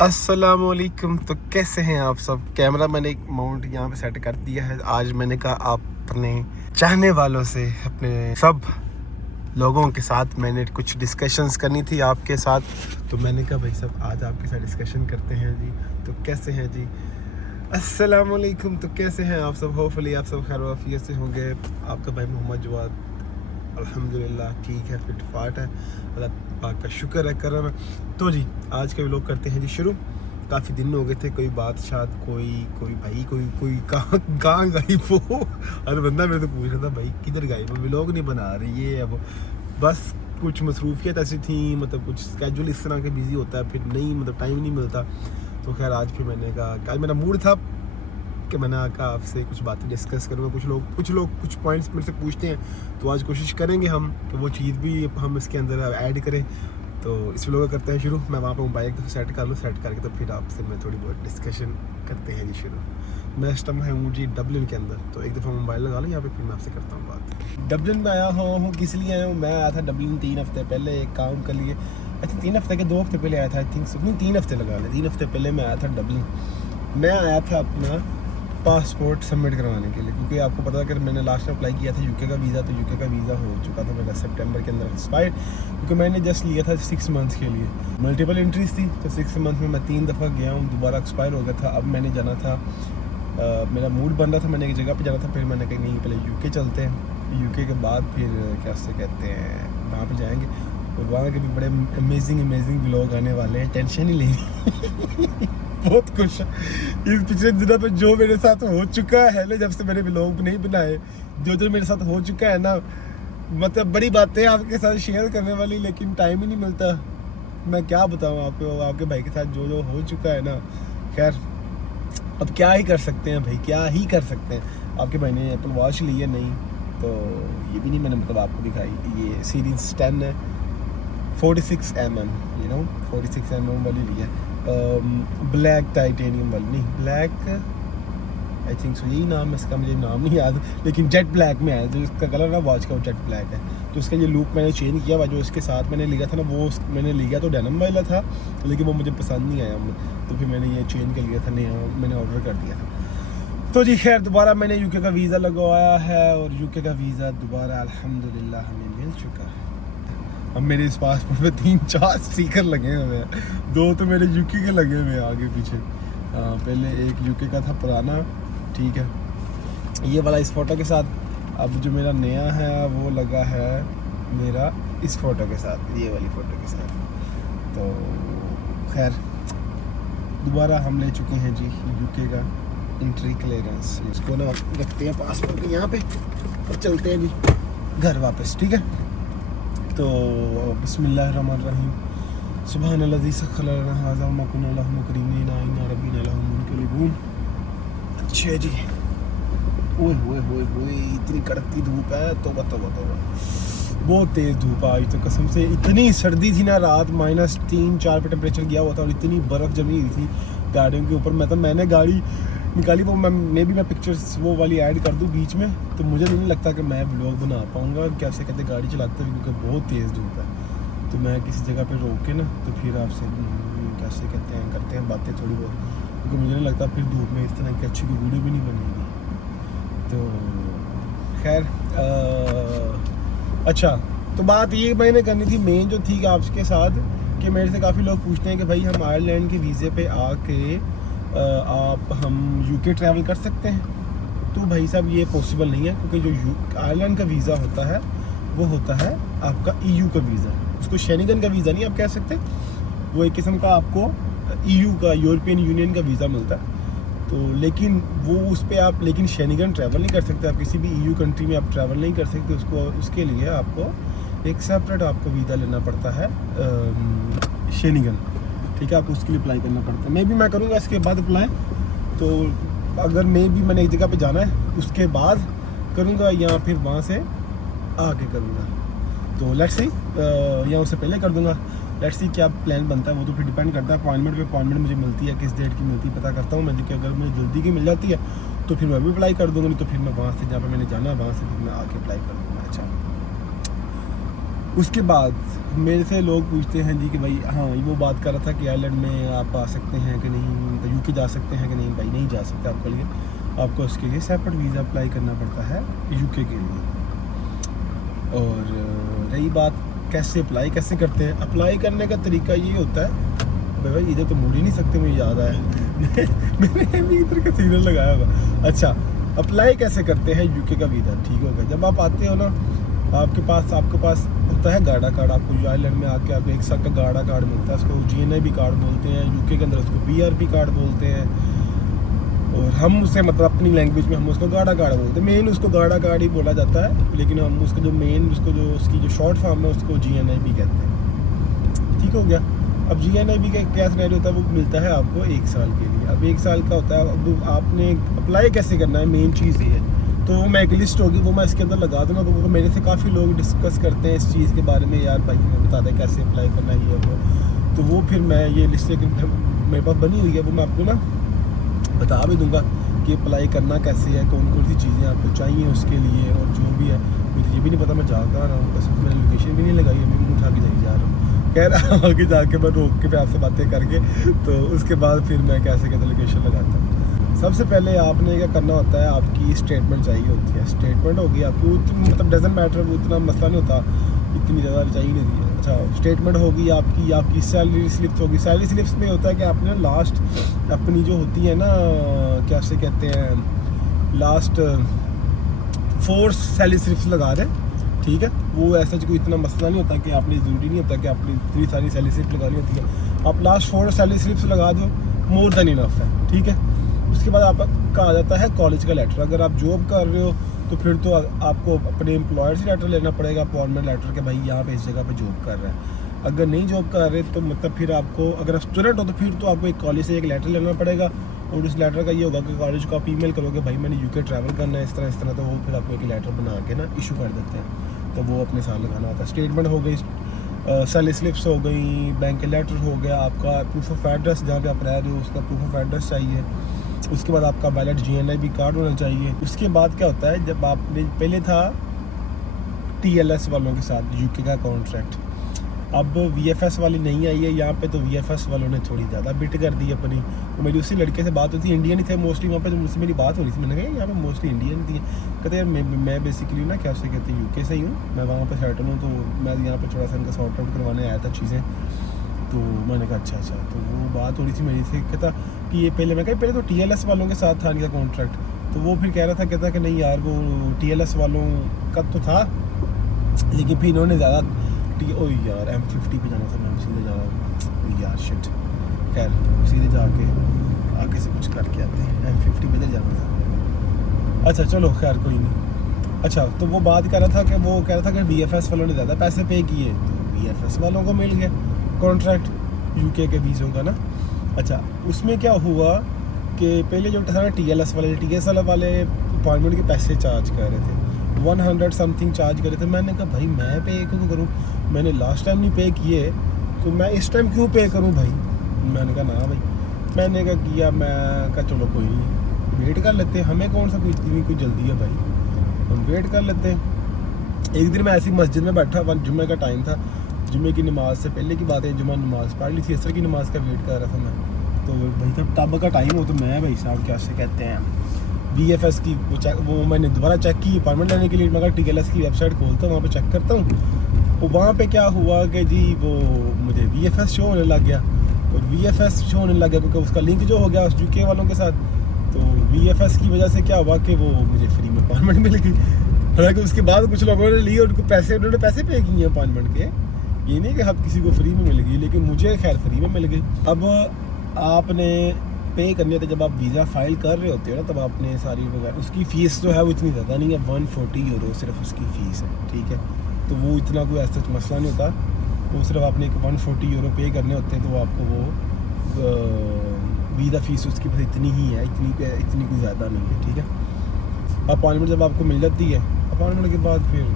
अस्सलामुअलैकुम। तो कैसे हैं आप सब। कैमरा मैंने एक माउंट यहाँ पे सेट कर दिया है। आज मैंने कहा आप अपने चाहने वालों से, अपने सब लोगों के साथ मैंने कुछ डिस्कशंस करनी थी आपके साथ। तो मैंने कहा भाई साहब आज आपके साथ डिस्कशन करते हैं जी। तो कैसे हैं जी। अस्सलामुअलैकुम। तो कैसे हैं आप सब। होपफुली आप सब खैर वाफियत से होंगे। आपका भाई मोहम्मद जवाद अल्हम्दुलिल्लाह ठीक है, फिट फाट है, अल्लाह पाक का शुक्र है, करम है। तो जी आज के व्लॉग करते हैं जी शुरू। काफ़ी दिन हो गए थे, कोई बात शायद कोई भाई कोई कहाँ गायब हो। अरे बंदा मेरे तो पूछ रहा था भाई किधर गायब हो, व्लॉग नहीं बना रही है। अब बस कुछ मसरूफियत ऐसी थी, मतलब कुछ स्केजूल इस तरह के बिजी होता है, फिर नहीं मतलब टाइम नहीं मिलता। तो खैर आज फिर मैंने कहा, आज मेरा मूड था कि मैंने कहा आपसे कुछ बातें डिस्कस करूँगा। कुछ लोग कुछ पॉइंट्स मेरे से पूछते हैं, तो आज कोशिश करेंगे हम कि वो चीज़ भी हम इसके अंदर ऐड करें। तो इस व्लॉग करते हैं शुरू। मैं वहाँ पर मोबाइल एक सेट कर लूँ, सेट करके तो फिर आपसे मैं थोड़ी बहुत डिस्कशन करते हैं जी शुरू। मैं इस टाइम हूँ जी डबलिन के अंदर, तो एक दफ़ा मोबाइल लगा लूँ यहाँ पे, फिर मैं आपसे करता हूँ बात। डबलिन में आया हूँ, किस लिए आया हूँ। मैं आया था डबलिन 3 हफ्ते पहले एक काम कर लिए। आई थिंक 3 हफ्ते के 2 हफ्ते पहले आया था। आई थिंक 3 हफ्ते लगा लें, 3 हफ्ते पहले मैं आया था डबलिन। मैं आया था अपना पासपोर्ट सबमिट करवाने के लिए, क्योंकि आपको पता है कि मैंने लास्ट में अप्लाई किया था यूके का वीज़ा। तो यूके का वीज़ा हो चुका था मेरा सितंबर के अंदर एक्सपायर, क्योंकि मैंने जस्ट लिया था 6 मंथ्स के लिए। मल्टीपल एंट्रीज थी, तो 6 मंथ में मैं 3 दफ़ा गया हूँ, दोबारा एक्सपायर हो गया था। अब मैंने जाना था, मेरा मूड बन रहा था, मैंने एक जगह पे जाना था। फिर मैंने कहा नहीं पहले यूके चलते हैं, यूके के बाद फिर क्या से कहते हैं वहाँ पे जाएंगे। और वहाँ के भी बड़े अमेजिंग व्लॉग आने वाले हैं, टेंशन ही नहीं। बहुत खुश इस पिछले दिनों पे जो मेरे साथ हो चुका है ना, जब से मैंने व्लॉग नहीं बनाए, जो मेरे साथ हो चुका है ना, मतलब बड़ी बातें आपके साथ शेयर करने वाली, लेकिन टाइम ही नहीं मिलता। मैं क्या बताऊँ आपको, आपके भाई के साथ जो हो चुका है ना। खैर अब क्या ही कर सकते हैं भाई, क्या ही कर सकते हैं। आपके भाई ने एप्पल वॉच ली है, नहीं तो ये भी नहीं मैंने मतलब आपको दिखाई। ये सीरीज 10 है, 46mm, 46mm वाली ली है। ब्लैक टाइटेनियम वाली, नहीं ब्लैक आई थिंक सो यही नाम है इसका, मुझे नाम नहीं याद, लेकिन जेट ब्लैक में है। जो इसका कलर ना वॉच का वो जेट ब्लैक है। तो उसका ये लुक मैंने चेंज किया हुआ। जो इसके साथ मैंने लिया था ना, वो मैंने लिया तो डेनिम वाला था, लेकिन वो मुझे पसंद नहीं आया, तो फिर मैंने ये चेंज कर लिया था, नया मैंने ऑर्डर कर दिया था। तो जी खैर दोबारा मैंने यूके का वीज़ा लगवाया है, और यूके का वीज़ा दोबारा अल्हम्दुलिल्लाह हमें मिल चुका है। अब मेरे इस पासपोर्ट में 3-4 स्टिकर लगे हुए हैं, 2 तो मेरे यूके के लगे हुए हैं आगे पीछे। पहले एक यूके का था पुराना, ठीक है, ये वाला इस फ़ोटो के साथ। अब जो मेरा नया है वो लगा है मेरा इस फ़ोटो के साथ, ये वाली फ़ोटो के साथ। तो खैर दोबारा हम ले चुके हैं जी यूके का एंट्री क्लियरेंस। इसको ना रखते हैं पासपोर्ट के यहाँ पे और चलते हैं जी घर वापस, ठीक है। तो बिस्मिल्लाहिर्रहमानिर्रहीम, सुब्हानल्लाज़ी सख्खर लना हाज़ा व मा कुन्ना लहू मुक़रिनीन व इन्ना रब्बिना लहू मुनक़लिबून। अच्छा जी, ओए इतनी कड़कती धूप है, तौबा बहुत तेज़ धूप आई। तो कसम से इतनी सर्दी थी ना, रात -3-4 पे टेम्परेचर गया हुआ था, और इतनी बर्फ़ जमी हुई थी गाड़ियों के ऊपर। मतलब मैंने गाड़ी निकाली, वो मैं पिक्चर्स वो वाली ऐड कर दूँ बीच में, तो मुझे नहीं लगता कि मैं व्लॉग बना पाऊँगा कैसे कहते गाड़ी चलाते हुए, क्योंकि बहुत तेज़ धूप है। तो मैं किसी जगह पे रोक के ना, तो फिर आपसे कैसे कहते हैं करते हैं बातें थोड़ी बहुत, क्योंकि मुझे नहीं लगता फिर धूप में इस तरह की अच्छी कोई वीडियो भी नहीं बनेगी। तो खैर अच्छा, तो बात ये मैंने करनी थी मेन जो थी आपके साथ, कि मेरे से काफ़ी लोग पूछते हैं कि भाई हम आयरलैंड के वीज़े पे आके आप हम यूके ट्रैवल कर सकते हैं। तो भाई साहब ये पॉसिबल नहीं है, क्योंकि जो आयरलैंड का वीज़ा होता है वो होता है आपका EU का वीज़ा। उसको शेनिगन का वीज़ा नहीं आप कह सकते, वो एक किस्म का आपको EU का, यूरोपियन यूनियन का वीज़ा मिलता है। तो लेकिन वो उस पर आप लेकिन शेनिगन ट्रैवल नहीं कर सकते, आप किसी भी EU कंट्री में आप ट्रैवल नहीं कर सकते। उसके लिए आपको एक सेपरेट आपको वीज़ा लेना पड़ता है शेनिगन, ठीक है। आप उसके लिए अप्लाई करना पड़ता है। मैं करूँगा इसके बाद अप्लाई। तो अगर मैंने एक जगह पे जाना है उसके बाद करूँगा, या फिर वहाँ से आके करूँगा। तो लेट्स सी, या उससे पहले कर दूँगा। लेट्स सी क्या प्लान बनता है, वो तो फिर डिपेंड करता है अपॉइंटमेंट मुझे मिलती है, किस डेट की मिलती है पता करता हूँ मैं। देखिए अगर मुझे जल्दी की मिल जाती है तो फिर मैं भी अप्लाई कर दूँगा, नहीं तो फिर मैं वहाँ से जहाँ पर मैंने जाना है वहाँ से फिर मैं आके अप्लाई कर दूँगा। अच्छा उसके बाद मेरे से लोग पूछते हैं जी कि भाई हाँ वो बात कर रहा था कि आयरलैंड में आप आ सकते हैं कि नहीं, यूके जा सकते हैं कि नहीं। भाई नहीं जा सकते आपके लिए, आपको उसके लिए सेपरेट वीज़ा अप्लाई करना पड़ता है यूके के लिए। और रही बात कैसे अप्लाई कैसे करते हैं, अप्लाई करने का तरीका ये होता है, भाई इधर तो मुड़ ही नहीं सकते, मुझे याद आया मैंने भी इधर का सिग्नल लगाया हुआ। अच्छा, अप्लाई कैसे करते हैं यूके का वीज़ा, ठीक होगा। जब आप आते हो ना, आपके पास होता है गाड़ा कार्ड। आपको आयरलैंड में आके आपको 1 साल का गाड़ा कार्ड मिलता है, उसको GNIB कार्ड बोलते हैं, यूके के अंदर उसको BRP कार्ड बोलते हैं, और हम उसे मतलब अपनी लैंग्वेज में हम उसको गाड़ा कार्ड बोलते हैं। मेन उसको गाड़ा कार्ड ही बोला जाता है, लेकिन हम उसका जो मेन उसकी जो शॉर्ट फॉर्म है उसको GNIB कहते हैं, ठीक हो गया। अब GNIB का क्या सिनेरियो होता है, वो मिलता है आपको 1 साल के लिए। अब 1 साल का होता है, अब आपने अप्लाई कैसे करना है, मेन चीज़ ये है। तो मैं एक लिस्ट होगी, वो मैं इसके अंदर लगा दूँगा। तो वो मेरे से काफ़ी लोग डिस्कस करते हैं इस चीज़ के बारे में, यार भाई हमें बता दें कैसे अप्लाई करना है ये वो। तो वो फिर मैं ये लिस्ट मेरे पास बनी हुई है, वो मैं आपको ना बता भी दूँगा कि अप्लाई करना कैसे है, कौन कौन सी चीज़ें आपको चाहिए उसके लिए, और जो भी है। मुझे ये भी नहीं पता मैं जा कहाँ रहा हूँ, कसम मैंने लोकेशन भी नहीं लगाई, अभी मुँह उठा के जाई जा रहा हूँ, कह रहा हूँ आगे जाके मैं रोक के आपसे बातें करके, तो उसके बाद फिर मैं कैसे कहते लोकेशन लगाता हूँ। सबसे पहले आपने क्या करना होता है, आपकी स्टेटमेंट चाहिए होती है। स्टेटमेंट होगी आपकी, मतलब डजन मैटर, वो इतना मसला नहीं होता, इतनी ज़्यादा चाहिए नहीं होती है। अच्छा, स्टेटमेंट होगी आपकी सैलरी स्लिप्स होगी। सैलरी स्लिप्स में होता है कि आपने लास्ट अपनी जो होती है ना, क्या से कहते हैं, लास्ट 4 सैलरी स्लिप्स लगा दें, ठीक है। वो ऐसा कोई इतना मसला नहीं होता कि आपने, ज़रूरी नहीं होता कि आपने इतनी सारी सैलरी स्लिप लगानी होती है। आप लास्ट 4 सैलरी स्लिप्स लगा दो, मोर देन इनफ है, ठीक है। उसके बाद आपका आ जाता है कॉलेज का लेटर। अगर आप जॉब कर रहे हो तो फिर तो आपको अपने एम्प्लॉयर से लेटर लेना पड़ेगा, अपॉइंटमेंट लेटर, के भाई यहाँ पे इस जगह पे जॉब कर रहा है। अगर नहीं जॉब कर रहे तो मतलब फिर आपको, अगर आप स्टूडेंट हो तो फिर तो आपको एक कॉलेज से एक लेटर लेना पड़ेगा, और उस लेटर का ये होगा कि कॉलेज को आप ईमेल करोगे, भाई मैंने यूके ट्रैवल करना है इस तरह, तो वो फिर आपको एक लेटर बना के ना इशू कर देते हैं। तो वो अपने साथ लगाना होता है। स्टेटमेंट हो गई, सैलरी स्लिप्स हो गई, बैंक लेटर हो गया, आपका प्रूफ ऑफ एड्रेस, जहाँ पे आप रह रहे हो उसका प्रूफ ऑफ एड्रेस चाहिए। उसके बाद आपका वैलिड GNIB कार्ड होना चाहिए। उसके बाद क्या होता है, जब आपने पहले था TLS वालों के साथ यूके का कॉन्ट्रैक्ट, अब VFS वाली नहीं आई है यहाँ पे, तो VFS वालों ने थोड़ी ज़्यादा बिट कर दी अपनी। तो मेरी उसी लड़के से बात होती थी, इंडियन ही थे मोस्टली वहाँ पे, तो मुझसे मेरी बात हो रही थी। मैंने कहा यहाँ पे मोस्टली इंडियन थी। कहते यार मैं बेसिकली ना क्या से कहते हैं यूके से ही हूँ, मैं वहाँ पे सेटल हूँ, तो मैं यहाँ पे थोड़ा सा इनका सॉर्ट आउट करवाने आया था चीज़ें। तो मैंने कहा अच्छा। तो वो बात हो रही थी मेरी से, कहता कि ये पहले तो TLS वालों के साथ था इनका कॉन्ट्रैक्ट। तो वो फिर कह रहा था, कहता कि नहीं यार वो TLS वालों का तो था, लेकिन फिर इन्होंने ज़्यादा ओ यार M50 पे जाना था, मैं सीधे जा रहा हूँ यार, शिट। खैर सीधे जाके आगे से कुछ करके आते हैं, M50 पे जाना था। अच्छा चलो खैर कोई नहीं। अच्छा, तो वो बात कर रहा था कि वो कह रहा था कि VFS वालों ने ज़्यादा पैसे पे किए, तो VFS वालों को मिल गया कॉन्ट्रैक्ट यूके के वीज़ों का ना। अच्छा, उसमें क्या हुआ कि पहले जो था ना TLS वाले अपॉइंटमेंट के पैसे चार्ज कर रहे थे, 100 समथिंग चार्ज कर रहे थे। मैंने कहा भाई मैं पे क्यों करूँ, मैंने लास्ट टाइम नहीं पे किए, तो मैं इस टाइम क्यों पे करूँ भाई। मैंने कहा ना भाई, मैंने कहा किया, मैं कहा चलो कोई नहीं, वेट कर लेते हैं, हमें कौन सा कोई जल्दी है भाई, हम वेट कर लेते हैं। एक दिन मैं ऐसी मस्जिद में बैठा, जुम्मे का टाइम था, जुम्मे की नमाज से पहले की बात है, जुम्मा नमाज़ पढ़ ली थी, असर की नमाज़ का वेट कर रहा था मैं। तो भाई तब तब का टाइम हो, तो मैं भाई साहब क्या से कहते हैं VFS की वो मैंने दोबारा चेक की अपॉइंटमेंट लेने के लिए। मैं TLS की वेबसाइट खोलता हूँ, वहाँ पे चेक करता हूँ। तो वहाँ पे क्या हुआ कि जी वो मुझे VFS शो होने लग गया, और VFS शो होने लग गया क्योंकि उसका लिंक जो हो गया उस यूके वालों के साथ। तो VFS की वजह से क्या हुआ कि वो मुझे फ्री में अपॉइंटमेंट मिल गई। हालांकि उसके बाद कुछ लोगों ने लिए, उनको उन्होंने पैसे पे किए अपॉइंटमेंट के, ये नहीं कि हर किसी को फ्री में मिल गई, लेकिन मुझे खैर फ्री में मिल गई। अब आपने पे करनी होती है, जब आप वीज़ा फाइल कर रहे होते हो ना, तब आपने सारी वगैरह, उसकी फ़ीस जो है वो इतनी ज़्यादा नहीं है, 140 यूरो सिर्फ उसकी फ़ीस है, ठीक है। तो वो इतना कोई ऐसा मसला नहीं होता, वो सिर्फ आपने एक 140 यूरो पे करने होते हैं, तो वो आपको वो वीज़ा फ़ीस उसकी बस इतनी ही है, इतनी कोई ज़्यादा नहीं है, ठीक है। अपॉइंटमेंट जब आपको मिल जाती है, अपॉइंटमेंट के बाद फिर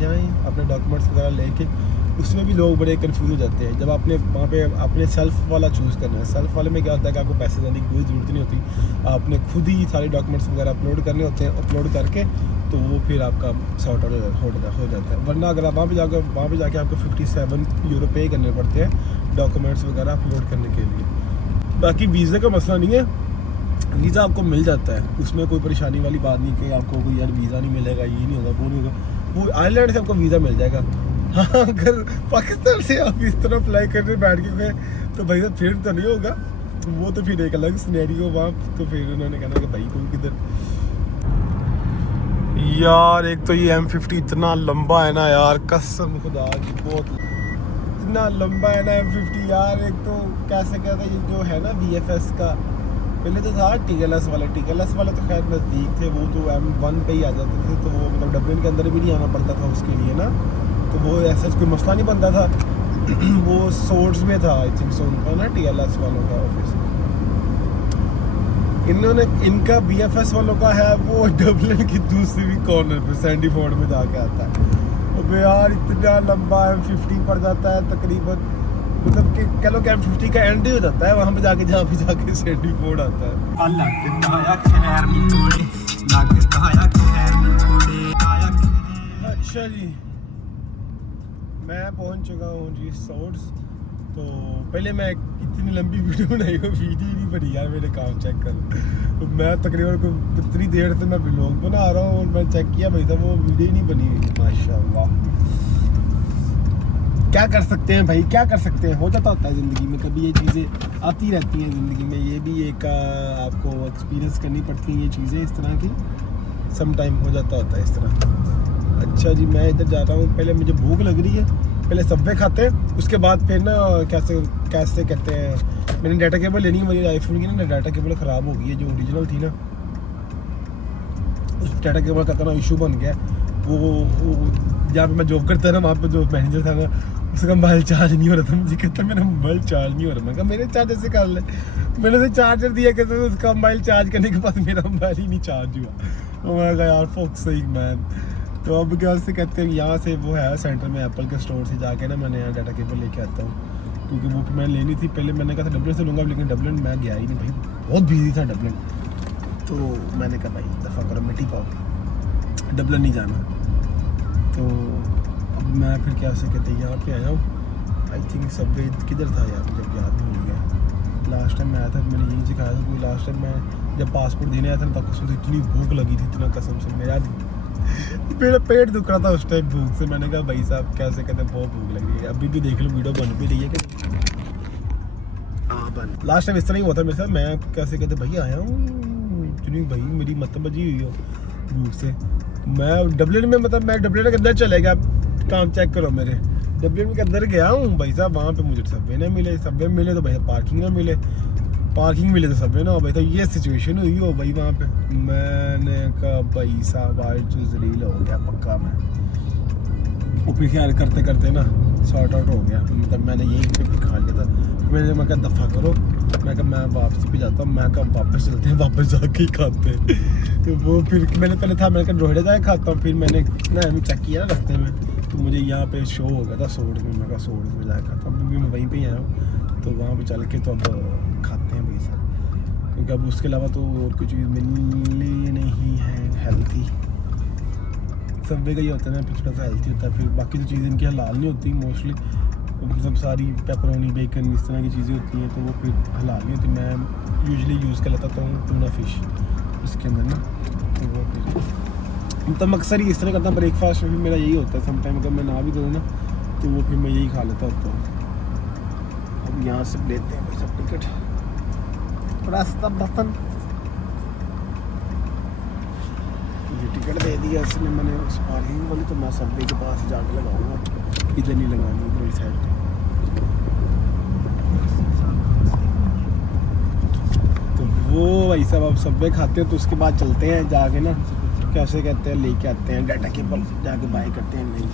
जाएँ अपने डॉक्यूमेंट्स वगैरह लेके। उसमें भी लोग बड़े कंफ्यूज हो जाते हैं, जब आपने वहाँ पे आपने सेल्फ़ वाला चूज़ करना है। सेल्फ़ वाले में क्या होता है कि आपको पैसे देने की कोई ज़रूरत नहीं होती, आपने खुद ही सारे डॉक्यूमेंट्स वगैरह अपलोड करने होते हैं। अपलोड करके तो वो फिर आपका सॉर्ट आउट हो जाता है। वरना अगर आप वहाँ पे जाके आपको 57 यूरो पे करने पड़ते हैं डॉक्यूमेंट्स वगैरह अपलोड करने के लिए। बाकी वीज़े का मसला नहीं है, वीज़ा आपको मिल जाता है, उसमें कोई परेशानी वाली बात नहीं कि आपको कोई यार वीज़ा नहीं मिलेगा, ये नहीं होगा, वो नहीं होगा। वो आयरलैंड से आपको वीज़ा मिल जाएगा। हाँ, अगर पाकिस्तान से आप इस तरह अप्लाई करने बैठ के गए तो भाई साहब फिर तो नहीं होगा, वो तो फिर एक अलग सिनेरियो वहाँ। तो फिर उन्होंने कहना कि भाई तुम किधर। यार एक तो ये M50 इतना लंबा है ना यार, कसम खुदा की, बहुत इतना लंबा है ना M50 यार। एक तो कैसे कहते हैं, ये जो है ना VFS का, पहले तो था TLS वाले तो खैर नज़दीक थे, वो तो M1 पे ही आ जाते थे, तो वो मतलब डब्लिन के अंदर भी नहीं आना पड़ता था उसके लिए ना, तो वो ऐसा कोई मसला नहीं बनता था। वो सोर्स में था आई थिंक सो उनका ना, TLS वालों का ऑफिस। इनका BFS वालों का है वो डब्लिन की दूसरी कॉर्नर पे सैंडीफोर्ड में जाके आता है। अब यार इतना लंबा M50 पड़ जाता है तकरीबन, मतलब कि कह लो कि M50 का एंड ही हो जाता है वहाँ पे जाके, जहाँ पे जाके सैंडीफोर्ड आता है। अच्छा जी, मैं पहुंच चुका हूँ जी सोर्स। तो पहले मैं इतनी लंबी वीडियो बनाई, वो वीडियो नहीं बनी यार, मेरे काम चेक कर। तो मैं तकरीबन इतनी देर से मैं व्लॉग बना रहा हूँ और मैं चेक किया भाई साहब वो वीडियो ही नहीं बनी हुई। माशाल्लाह, क्या कर सकते हैं भाई, क्या कर सकते हैं, हो जाता होता है ज़िंदगी में, कभी ये चीज़ें आती रहती हैं ज़िंदगी में। ये भी एक आपको एक्सपीरियंस करनी पड़ती हैं ये चीज़ें इस तरह की, सम टाइम हो जाता होता है इस तरह। अच्छा जी, मैं इधर जा रहा हूँ, पहले मुझे भूख लग रही है, पहले सबवे खाते हैं, उसके बाद फिर ना कैसे कहते हैं, मैंने डाटा केबल लेनी है, मेरी आईफोन की ना डाटा केबल ख़राब हो गई है, जो ओरिजिनल थी ना, उस डाटा केबल का ना इशू बन गया। वो जहाँ पे मैं जॉब करता था वहाँ पे जो मैनेजर था ना, उसका मोबाइल चार्ज नहीं हो रहा था, मुझे कहता मेरा मोबाइल चार्ज नहीं हो रहा। मैं कहा मेरे चार्जर से कर ले, मैंने उसे चार्जर दिया, कहते उसका मोबाइल चार्ज करने के बाद मेरा मोबाइल ही नहीं चार्ज हुआ। तो मैं कहा यार फॉक्स सही मैन। तो अब क्या से कहते हैं, यहाँ से वो है सेंटर में एप्पल के स्टोर से जाके ना मैंने यहाँ डाटा केबल लेके आता हूँ, क्योंकि वो मैं लेनी थी। पहले मैंने कहा था डब्लिन से लूँगा, लेकिन डब्लिन मैं गया ही नहीं भाई, बहुत बिजी था डब्लिन। तो मैंने कहा भाई दफ़ा करो मिट्टी पाओ, डब्लिन नहीं जाना। तो अब मैं फिर क्या से कहते हैं यहाँ पे आया हूँ। आई थिंक सबवे किधर था यार, जब याद नहीं हो गया। लास्ट टाइम मैं आया था मैंने यही सिखाया था, क्योंकि लास्ट टाइम मैं जब पासपोर्ट देने आया था ना, तब इतनी भूख लगी थी, इतना कसम से मेरा पेट दुख रहा था उस टाइम भूख से। मैंने कहा भाई साहब कैसे कहते हैं, बहुत भूख लग रही है। अभी भी देख लो वीडियो बन भी रही है कि हाँ बन। लास्ट टाइम इस तरह ही हुआ था मेरे साथ, मैं कैसे कहते भाई आया हूँ इतनी भाई मेरी मतलब बजी हुई हो भूख से। मैं डब्लिन में मतलब मैं डब्लिन के अंदर चले गया, काम चेक करो मेरे, डब्लिन के अंदर गया हूँ भाई साहब, वहाँ पे मुझे सबवे नहीं मिले, सबवे मिले तो भाई पार्किंग ना मिले, पार्किंग मिले तो सबवे ना हो भाई। तो ये सिचुएशन हुई हो भाई वहाँ पे। मैंने कहा भाई साहब आज तो जलील हो गया पक्का मैं। ऊपर ख्याल करते करते ना सॉर्ट आउट हो गया, मतलब मैंने यही पे भी खा लिया था। मैं कहा दफ़ा करो, मैं कहा मैं वापसी पे जाता हूँ, मैं कहा वापस चलते हैं, वापस जाके ही खाते हैं। तो वो फिर मैंने पहले था, मैंने कहा रोहिड़ा जाके खाता हूँ, फिर मैंने ना हमें चेक किया रास्ते में, तो मुझे यहाँ पे शो हो गया था सोर्ड में, मैं कहा सोर्ड में जाके खाता हूँ। अभी मैं वहीं पर ही आया हूँ, तो वहाँ पर चल के तो अब खाते हैं भाई साहब, क्योंकि अब उसके अलावा तो और कोई चीज़ मिलनी नहीं है हेल्थी। सबवे का ही होता है ना, फिर थोड़ा सा हेल्थी होता है, फिर बाकी तो चीज़ें इनकी हलाल नहीं होती मोस्टली, मतलब सारी पेपरोनी बेकन इस तरह की चीज़ें होती हैं, तो वो फिर हलाल नहीं होती। मैं यूजुअली यूज़ कर लेता हूँ टूना फिश इसके अंदर ना, तो वो फिर मतलब अक्सर ही इस तरह करता हूँ। ब्रेकफास्ट में भी मेरा यही होता है, समटाइम अगर मैं ना भी करूँ ना तो वो फिर मैं यही खा लेता होता हूँ। अब यहाँ से लेते हैं भाई सब टिकट, रास्ता बर्तन टिकट दे दिया इसने मैंने उस पार्किंग वाली, तो मैं सबवे के पास जाके लगाऊंगा, इधर नहीं लगानी, इधर साइड पे। तो वो भाई साहब अब सबवे खाते हैं, तो उसके बाद चलते हैं जाके ना कैसे कहते हैं लेके आते हैं डाटा केबल, जाके बाय करते हैं। नहीं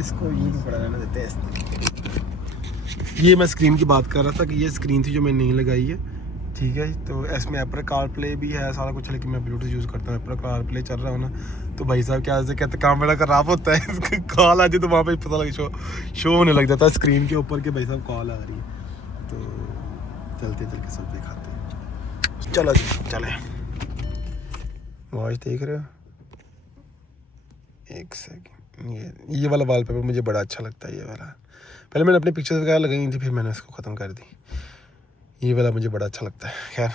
इसको यही पड़ा रहना देते हैं। ये मैं स्क्रीन की बात कर रहा था कि ये स्क्रीन थी जो मैंने नहीं लगाई है, ठीक है। तो इसमें एप्पल कार प्ले भी है सारा कुछ, लेकिन मैं ब्लूटूथ यूज़ करता हूँ, एप्पल कार प्ले चल रहा हो ना, तो भाई साहब क्या से कहते काम बड़ा खराब होता है, कॉल आ जाए तो वहाँ पे पता लगे शो होने लग जाता है स्क्रीन के ऊपर कि भाई साहब कॉल आ रही है। तो चलते चल के सब दिखाते हैं। चलो जी चले। वॉच देख रहे हो? एक सेकंड, ये वाला वॉलपेपर मुझे बड़ा अच्छा लगता है। ये वाला पहले मैंने अपनी पिक्चर्स वगैरह लगाई थी, फिर मैंने इसको ख़त्म कर दी। ये वाला मुझे बड़ा अच्छा लगता है। खैर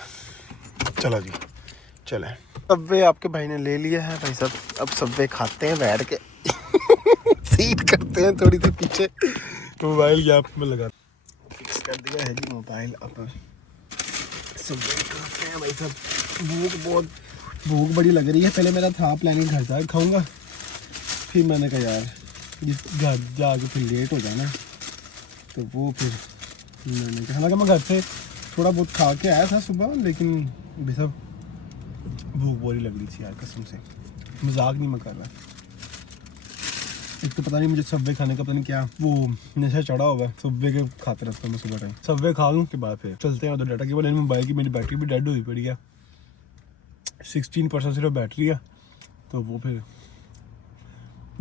चलो जी चले। सबवे आपके भाई ने ले लिया है भाई साहब, अब सबवे खाते हैं बैठ के। सीट करते हैं थोड़ी सी पीछे, मोबाइल यहाँ में लगा फिक्स कर दिया है जी मोबाइल। अब सबवे खाते हैं भाई साहब। भूख बड़ी लग रही है। पहले मेरा था प्लानिंग घर जाकर खाऊंगा, फिर मैंने कहा यार घर जाके फिर लेट हो जाना, तो वो फिर मैंने कहा, हालांकि मैं घर से थोड़ा बहुत खा के आया था सुबह, लेकिन भाई साहब भूख बड़ी लग रही थी यार, कसम से मजाक नहीं मैं कर रहा। एक तो पता नहीं मुझे सबवे खाने का पता नहीं क्या वो नशा चढ़ा हुआ है। सबवे के खाते रहता हूँ मैं सुबह टाइम। सबवे खा लूँ के बाद फिर चलते हैं। तो डाटा केबल मोबाइल की मेरी बैटरी भी डेड हुई पड़ी है, 16% सिर्फ बैटरी है। तो वो फिर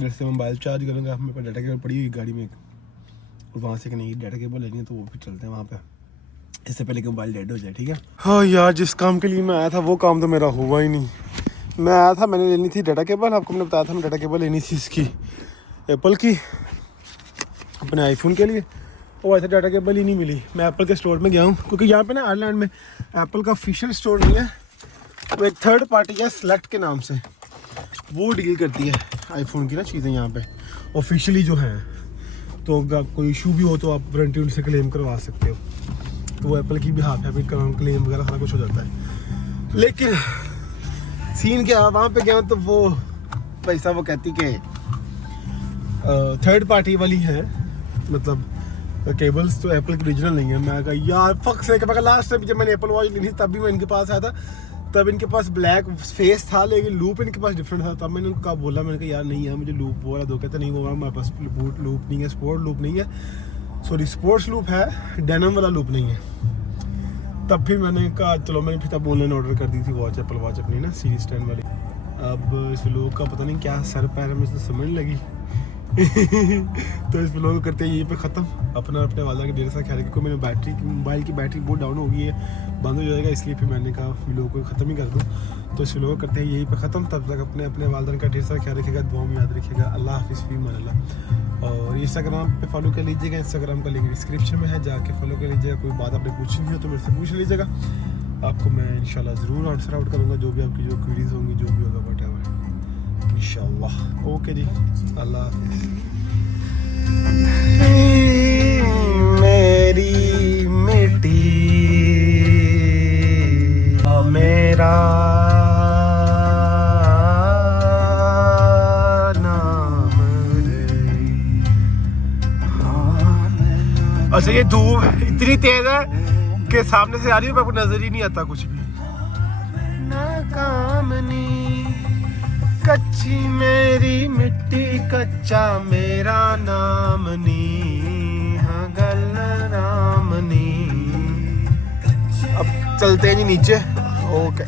जैसे मोबाइल चार्ज करूँगा, मेरे पास डाटा केबल पड़ी हुई गाड़ी में, और वहाँ से नहीं डाटा केबल लेनी है, तो वो फिर चलते हैं वहाँ पे, इससे पहले कि मोबाइल डेड हो जाए। ठीक है। हाँ यार, जिस काम के लिए मैं आया था वो काम तो मेरा हुआ ही नहीं। मैं आया था, मैंने लेनी थी डाटा केबल, आपको मैंने बताया था मैं डाटा केबल लेनी थी इसकी एप्पल की अपने आईफोन के लिए, और वैसे डाटा केबल ही नहीं मिली। मैं एप्पल के स्टोर में गया हूँ, क्योंकि यहाँ पे ना आयरलैंड में एप्पल का ऑफिशियल स्टोर नहीं है, वो एक थर्ड पार्टी है सेलेक्ट के नाम से, वो डील करती है आईफोन की ना चीज़ें यहाँ पे ऑफिशियली जो हैं। तो अगर कोई इशू भी हो तो आप वारंटी उनसे क्लेम करवा सकते हो। तो वो एप्पल की भी हाथ है, फिर क्लेम वगैरह सारा कुछ हो जाता है। लेकिन सीन क्या, वहाँ पे गया तो वो पैसा वो कहती कि थर्ड पार्टी वाली है, मतलब केबल्स तो एप्पल की ओरिजिनल नहीं है। मैं कहा यार फक से, मैं लास्ट टाइम जब मैंने एप्पल वॉच ली थी तब भी मैं इनके पास आया था, तब इनके पास ब्लैक फेस था, लेकिन लूप इनके पास डिफरेंट था। तब मैंने उनको कहा, बोला मैंने कहा यार नहीं है मुझे लूप वो वाला दो, कहते नहीं वो हमारे पास लूप नहीं है, स्पोर्ट लूप नहीं है, सॉरी स्पोर्ट्स लूप है, डेनिम वाला लूप नहीं है। तब फिर मैंने कहा चलो, मैंने फिर तब ऑनलाइन ऑर्डर कर दी थी वॉच, एप्पल वॉच अपनी ना सीरीज 10 वाली। अब इस लोग का पता नहीं क्या सर पैर में से समझ लगी। तो इस लोग करते हैं यहीं पे ख़त्म। अपने वाला के डेढ़ सा ख्याल, क्योंकि मेरी बैटरी मोबाइल की बैटरी बहुत डाउन हो गई है, बंद हो जाएगा, इसलिए फिर मैंने कहा लोगों को ख़त्म ही कर दूँ। तो इस लोग करते हैं यहीं पे ख़त्म। तब तक अपने वालदेन का ढेर सारा ख्याल रखिएगा, दुआ में याद रखिएगा। अल्लाह हाफिज़, फी मान अल्लाह। और इंस्टाग्राम पे फॉलो कर लीजिएगा, इंस्टाग्राम का लिंक डिस्क्रिप्शन में है, जाके फॉलो कर लीजिएगा। कोई बात आपने पूछनी हो तो मेरे से पूछ लीजिएगा, आपको मैं इंशाल्लाह ज़रूर आंसर आउट करूँगा, जो भी आपकी जो क्वेरीज होंगी, जो भी होगा व्हाटएवर, इंशाल्लाह। ओके जी, अल्लाह हाफिज़। मेरी मिट्टी मेरा नाम रे। अच्छा, ये धूप इतनी तेज है कि सामने से आ रही है, मेरे को नजर ही नहीं आता कुछ भी। नाकामनी कच्ची मेरी मिट्टी, कच्चा मेरा नाम नी, हाँ गल राम नी। अब चलते हैं जी नीचे। ओके।